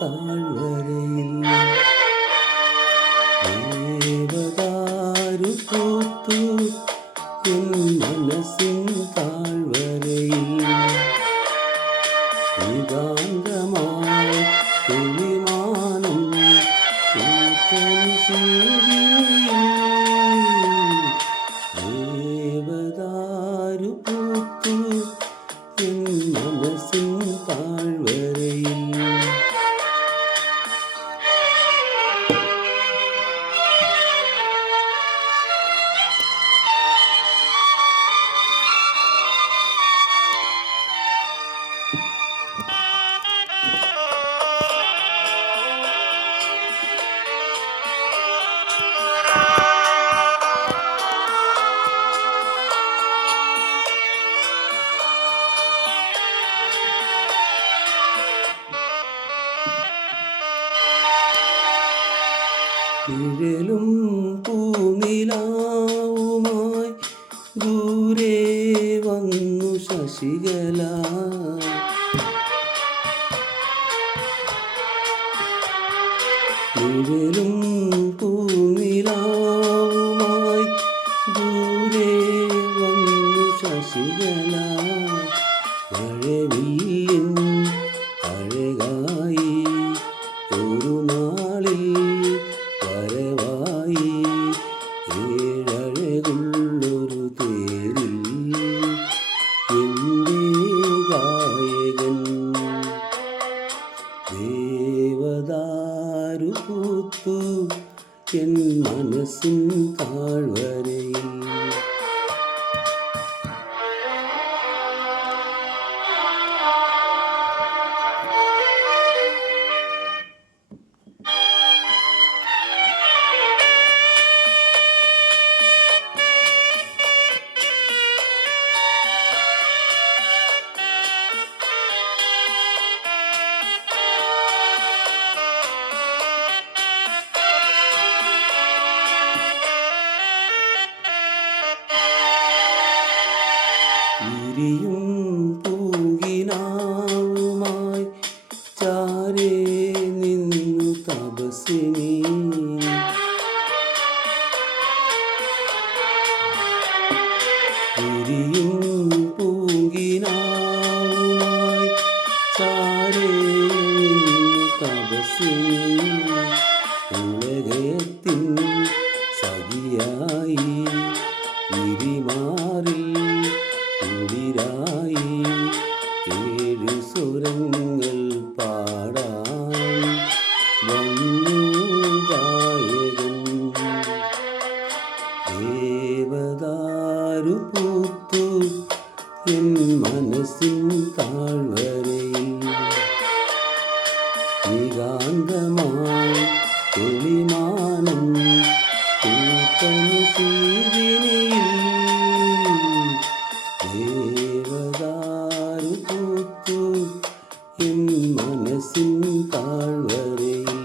താഴ്വരയിൽ ദേവദാരു പൂത്തു എൻ മനസ്സിൻ താഴ്വരയിൽ ഏകാന്തമായി തെളിമാനം പൂത്തനി സൂര്യനിൽ ദേവദാരു പൂത്തു എൻ മനസ്സിൻ താഴ്വരയിൽ നിഴലും പൂനിലാവുമായി ദൂരെ വന്നു ശശികല നിഴലും പൂനിലാവുമായി ദൂരെ വന്നു ശശികല മഴവില്ലിൻ അഴകായി ഒരു നാളിൽ വരവായി ഏഴഴകുള്ളൊരു തേരിൽ എൻ്റെ ഗായകൻ ദേവദാരു പൂത്തു എൻ മനസ്സിൻ താഴ്വരയിൽ വിരിയും പൂങ്കിനാവുമായി ചാരേ നിന്നു തപസ്സിനി വിരിയും പൂങ്കിനാവുമായി ചാരേ നിന്നു തപസ്സിനി ഉലകത്തിൻ സഖിയായി വിരിമാറിൽ കുളിരായി ഏഴു സ്വരങ്ങൾ പാടാൻ വന്നു ഗായകൻ ദേവദാരു പൂത്തു എൻ മനസ്സിൻ താഴ്വരയിൽ ഏകാന്തമായി തെളിമാനം പൂത്തനി സൂര്യനിൽ ദേവദാരു പൂത്തു എൻ മനസ്സിൻ താഴ്വരയിൽ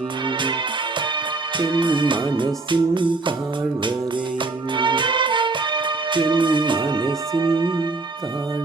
എൻ മനസ്സിൻ താഴ്വരയിൽ എൻ മനസ്സിൻ താഴ്വരയിൽ